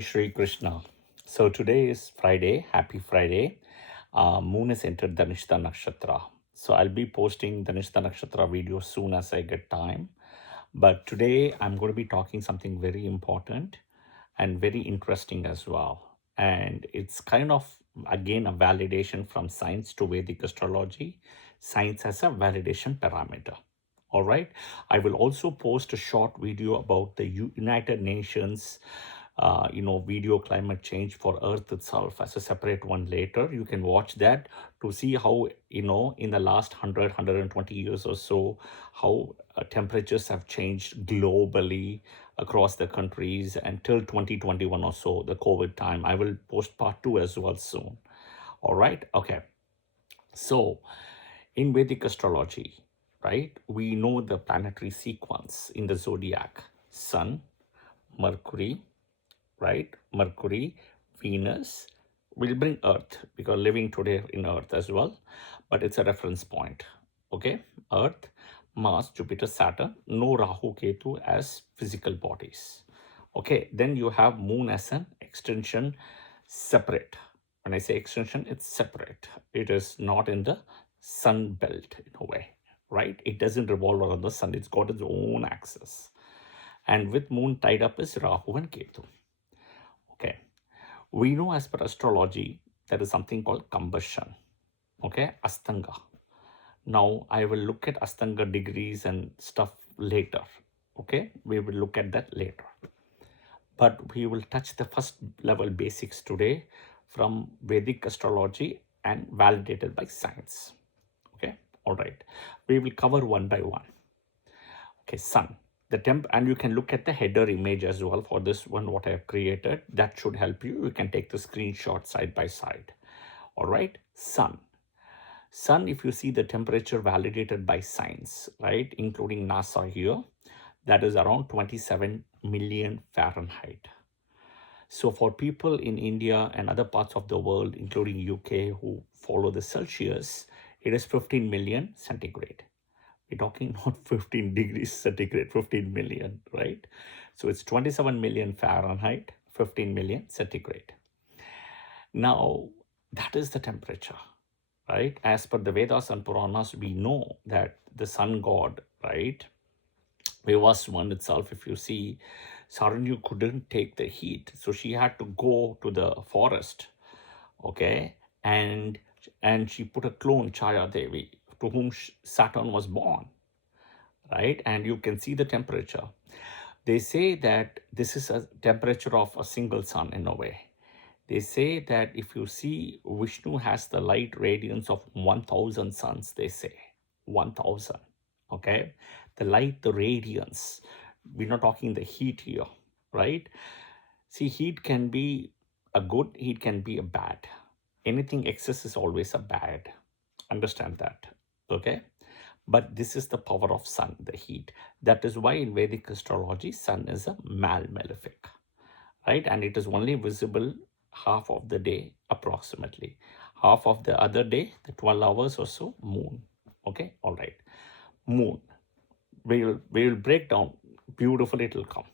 Shri Krishna. So today is Friday. Happy Friday. Moon has entered Dhanishta Nakshatra. So I'll be posting Dhanishta Nakshatra video soon as I get time. But today I'm going to be talking something very important and very interesting as well. And it's kind of again a validation from science to Vedic astrology. Science as a validation parameter. All right. I will also post a short video about the United Nations, video climate change for Earth itself as a separate one later. You can watch that to see how, in the last 120 years or so, how temperatures have changed globally across the countries until 2021 or so, the COVID time. I will post part two as well soon. All right. Okay. So, in Vedic astrology, right, we know the planetary sequence in the zodiac: Sun, Mercury, right? Mercury, Venus. Will bring Earth because living today in Earth as well, but it's a reference point. Okay, Earth, Mars, Jupiter, Saturn, no Rahu, Ketu as physical bodies. Okay, then you have Moon as an extension, separate. When I say extension, it's separate. It is not in the sun belt in a way, right? It doesn't revolve around the sun. It's got its own axis. And with Moon tied up is Rahu and Ketu. Okay. We know as per astrology, there is something called combustion. Okay. Astanga. Now, I will look at Astanga degrees and stuff later. Okay. We will look at that later. But we will touch the first level basics today from Vedic astrology and validated by science. Okay. All right. We will cover one by one. Okay. Sun. The temp, and you can look at the header image as well for this one, what I have created. That should help you. You can take the screenshot side by side. All right. Sun. Sun, if you see the temperature validated by science, right, including NASA here, that is around 27 million Fahrenheit. So for people in India and other parts of the world, including UK, who follow the Celsius, it is 15 million centigrade. We're talking not 15 degrees centigrade, 15 million, right? So it's 27 million Fahrenheit, 15 million centigrade. Now, that is the temperature, right? As per the Vedas and Puranas, we know that the sun god, right, Vivaswan itself, if you see, Saranyu couldn't take the heat. So she had to go to the forest, okay? And she put a clone, Chaya Devi, to whom Saturn was born, right? And you can see the temperature. They say that this is a temperature of a single sun in a way. They say that if you see Vishnu has the light radiance of 1000 suns, they say 1000, okay? The light, the radiance. We're not talking the heat here, right? See, heat can be a good, heat can be a bad. Anything excess is always a bad. Understand that, okay? But this is the power of sun, the heat. That is why in Vedic astrology, sun is a malefic, right? And it is only visible half of the day approximately. Half of the other day, the 12 hours or so, moon. Okay, all right. Moon. We will break down beautifully, it will come.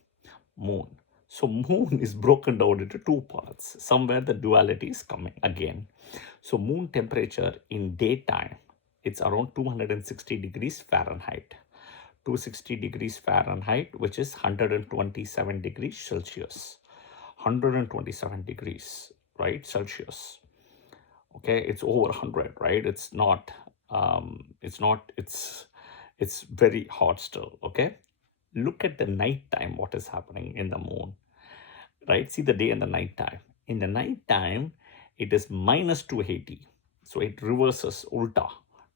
Moon. So moon is broken down into two parts. Somewhere the duality is coming again. So moon temperature in daytime, it's around 260 degrees Fahrenheit. 260 degrees Fahrenheit, which is 127 degrees Celsius. 127 degrees, right, Celsius. Okay, it's over 100, right? It's not, it's very hot still, okay? Look at the night time, what is happening in the moon, right? See the day and the night time. In the night time, it is minus 280. So it reverses, ulta.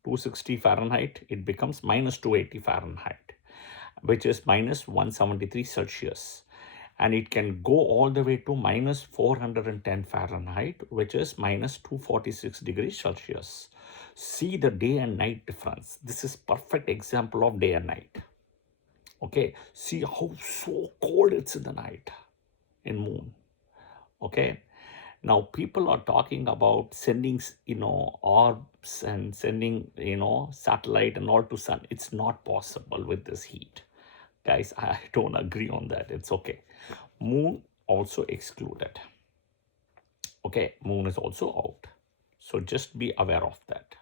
260 Fahrenheit, it becomes minus 280 Fahrenheit, which is minus 173 Celsius. And it can go all the way to minus 410 Fahrenheit, which is minus 246 degrees Celsius. See the day and night difference. This is perfect example of day and night. Okay, see how so cold it's in the night in moon. Okay, now people are talking about sending, orbs and sending, satellite and all to sun. It's not possible with this heat. Guys, I don't agree on that. It's okay. Moon also excluded. Okay, moon is also out. So just be aware of that.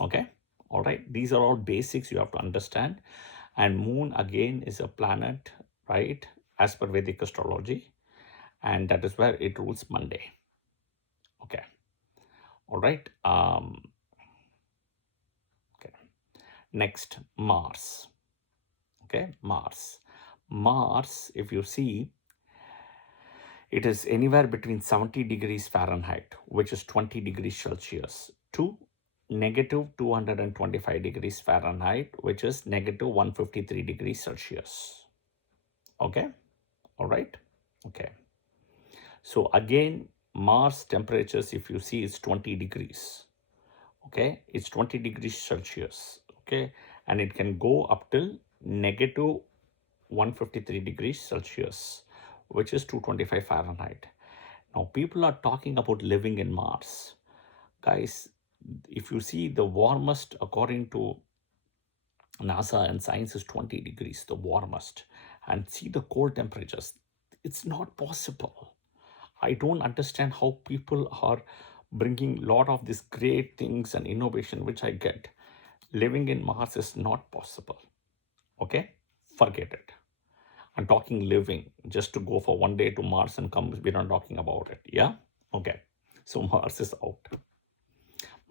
Okay, all right. These are all basics you have to understand. And moon again is a planet, right, as per Vedic astrology. And that is where it rules Monday. Okay, all right. Okay. Next, Mars. Okay, Mars, if you see, it is anywhere between 70 degrees Fahrenheit, which is 20 degrees Celsius, to negative 225 degrees Fahrenheit, which is negative 153 degrees Celsius. Okay, all right. Okay, so again, Mars temperatures, if you see, is 20 degrees. Okay, it's 20 degrees Celsius. Okay, and it can go up till negative 153 degrees Celsius, which is 225 Fahrenheit. Now, people are talking about living in Mars. Guys, if you see, the warmest, according to NASA and science, is 20 degrees, the warmest. And see the cold temperatures. It's not possible. I don't understand how people are bringing a lot of these great things and innovation, which I get. Living in Mars is not possible. Okay? Forget it. I'm talking living, just to go for one day to Mars and come, we're not talking about it. Yeah? Okay. So Mars is out.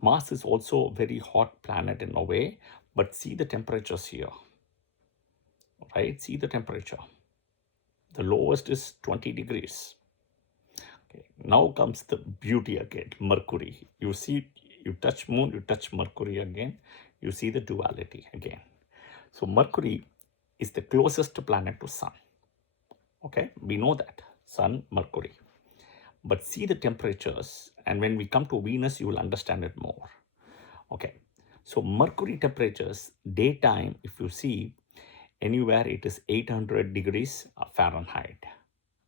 Mars is also a very hot planet in a way, but see the temperatures here, right? See the temperature. The lowest is 20 degrees. Okay. Now comes the beauty again, Mercury. You see, you touch moon, you touch Mercury again, you see the duality again. So Mercury is the closest planet to Sun. Okay, we know that, Sun, Mercury. But see the temperatures, and when we come to Venus, you will understand it more. Okay, so Mercury temperatures, daytime, if you see, anywhere it is 800 degrees Fahrenheit,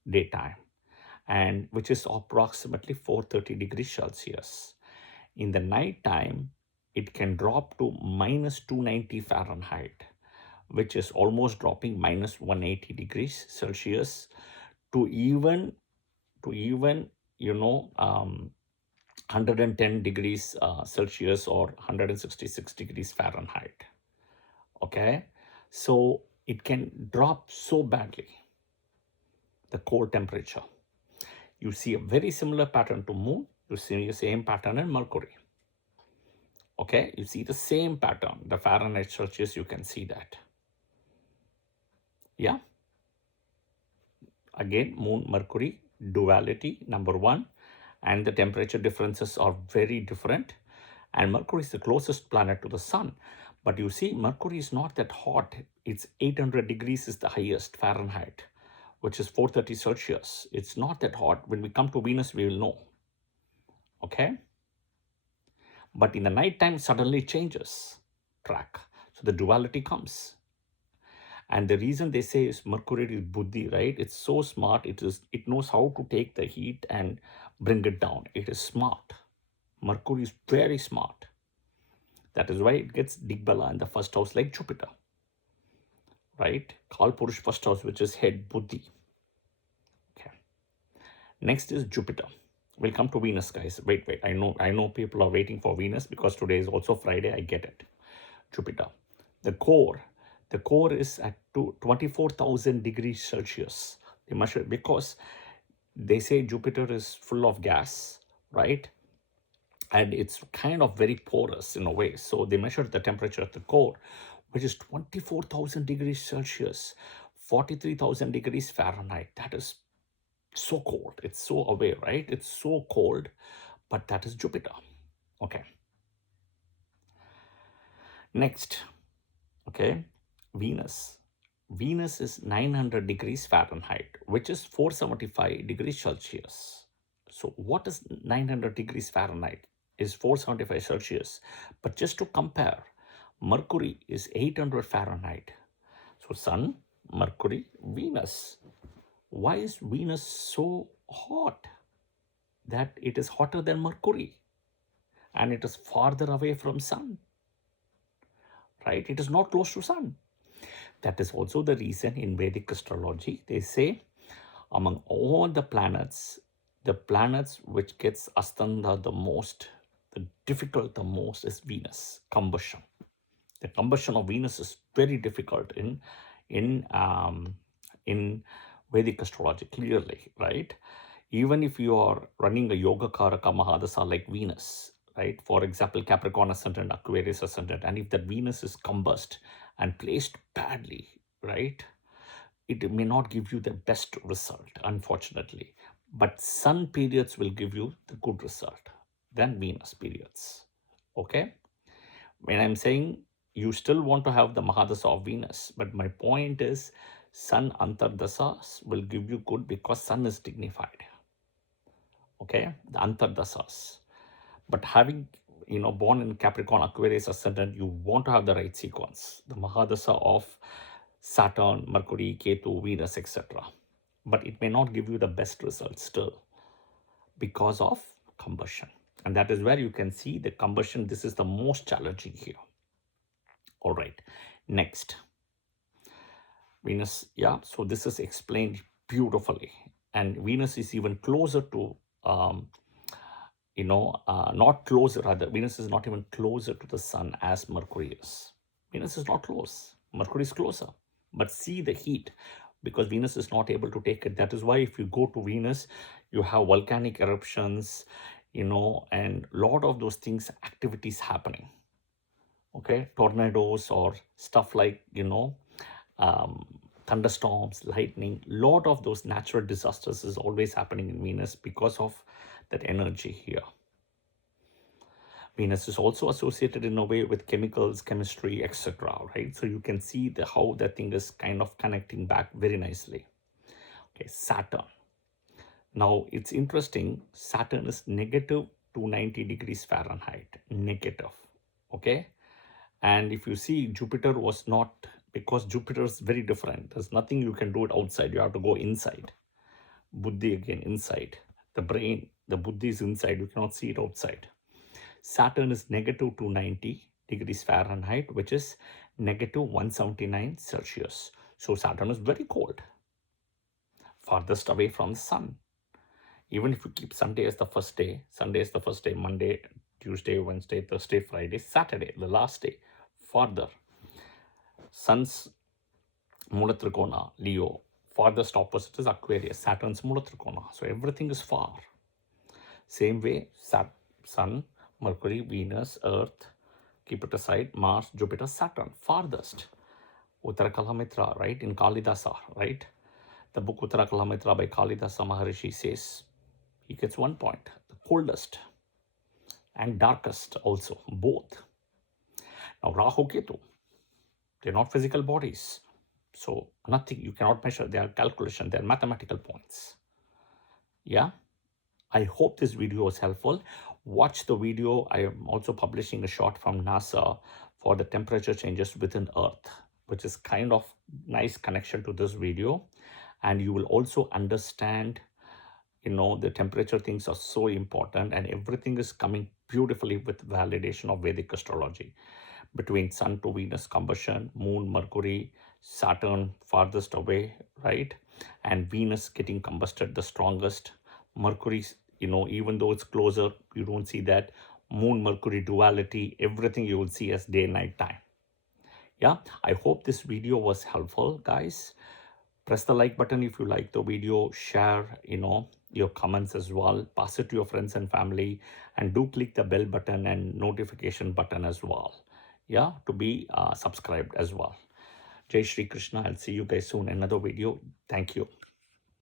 daytime, and which is approximately 430 degrees Celsius. In the nighttime, it can drop to minus 290 Fahrenheit, which is almost dropping minus 180 degrees Celsius to even 110 degrees Celsius or 166 degrees Fahrenheit. Okay, so it can drop so badly, the cold temperature. You see a very similar pattern to moon. You see the same pattern in Mercury. Okay, you see the same pattern, the Fahrenheit Celsius, you can see that. Yeah. Again, moon, Mercury, duality, number one, and the temperature differences are very different. And Mercury is the closest planet to the sun. But you see, Mercury is not that hot. It's 800 degrees is the highest Fahrenheit, which is 430 Celsius. It's not that hot. When we come to Venus, we will know. Okay? But in the nighttime, suddenly changes track. So the duality comes. And the reason they say is Mercury is buddhi, right? It's so smart. It knows how to take the heat and bring it down. It is smart. Mercury is very smart. That is why it gets Digbala in the first house like Jupiter, right? Kal Purush first house, which is head buddhi. Okay. Next is Jupiter. We'll come to Venus, guys. Wait. I know people are waiting for Venus because today is also Friday. I get it. Jupiter. The core is at 24,000 degrees Celsius. They measure because they say Jupiter is full of gas, right? And it's kind of very porous in a way. So they measured the temperature at the core, which is 24,000 degrees Celsius, 43,000 degrees Fahrenheit. That is so cold. It's so away, right? It's so cold, but that is Jupiter. Okay. Next, okay, Venus. Venus is 900 degrees Fahrenheit, which is 475 degrees Celsius. So what is 900 degrees Fahrenheit? Is 475 Celsius. But just to compare, Mercury is 800 Fahrenheit. So Sun, Mercury, Venus. Why is Venus so hot? That it is hotter than Mercury. And it is farther away from Sun. Right? It is not close to Sun. That is also the reason in Vedic astrology, they say Among all the planets which gets astanda the most, the difficult the most is Venus, combustion. The combustion of Venus is very difficult in um, in Vedic astrology, clearly, right? Even if you are running a yoga karaka mahadasa like Venus, right? For example, Capricorn ascendant, Aquarius ascendant, and if that Venus is combust and placed badly, right, it may not give you the best result, unfortunately. But Sun periods will give you the good result than Venus periods. Okay? When I'm saying you still want to have the Mahadasa of Venus, but my point is Sun Antardasas will give you good because Sun is dignified. Okay? The Antardasas. But having, born in Capricorn, Aquarius ascendant, you want to have the right sequence. The Mahadasa of Saturn, Mercury, Ketu, Venus, etc. But it may not give you the best results still because of combustion. And that is where you can see the combustion. This is the most challenging here. All right. Next. Venus. Yeah. So this is explained beautifully. And Venus is even closer to, not closer, rather. Venus is not even closer to the sun as Mercury is. Venus is not close. Mercury is closer. But see the heat, because Venus is not able to take it. That is why if you go to Venus, you have volcanic eruptions, and a lot of those things, activities happening. Okay, tornadoes or stuff like, thunderstorms, lightning, lot of those natural disasters is always happening in Venus because of that energy here. Venus is also associated in a way with chemicals, chemistry, etc. Right? So you can see how that thing is kind of connecting back very nicely. Okay, Saturn. Now it's interesting. Saturn is negative 290 degrees Fahrenheit. Negative. Okay. And if you see, Jupiter was not, because Jupiter is very different. There's nothing you can do it outside. You have to go inside. Buddhi again, inside. The brain, the Buddhi is inside. You cannot see it outside. Saturn is negative 290 degrees Fahrenheit, which is negative 179 Celsius. So Saturn is very cold, farthest away from the sun. Even if you keep Sunday as the first day, Monday, Tuesday, Wednesday, Thursday, Friday, Saturday, the last day, farther. Sun's Mula Trikona, Leo, farthest opposite is Aquarius, Saturn's Mula Trikona. So everything is far. Same way, Sun, Mercury, Venus, Earth, keep it aside, Mars, Jupiter, Saturn, farthest. Uttara Kalamitra, right, in Kalidasa, right? The book Uttara Kalamitra by Kalidasa Maharishi says he gets 1 point, the coldest and darkest also, both. Now Rahu Ketu, they're not physical bodies. So nothing, you cannot measure, they are calculation, they are mathematical points. Yeah, I hope this video was helpful. Watch the video. I am also publishing a shot from NASA for the temperature changes within Earth, which is kind of nice connection to this video. And you will also understand, the temperature things are so important, and everything is coming beautifully with validation of Vedic astrology. Between Sun to Venus combustion, Moon, Mercury, Saturn farthest away, right? And Venus getting combusted the strongest. Mercury, even though it's closer, you don't see that. Moon, Mercury duality, everything you will see as day and night time. Yeah, I hope this video was helpful, guys. Press the like button if you like the video. Share, your comments as well. Pass it to your friends and family. And do click the bell button and notification button as well. Yeah, to be subscribed as well. Jai Shri Krishna. I'll see you guys soon in another video. Thank you.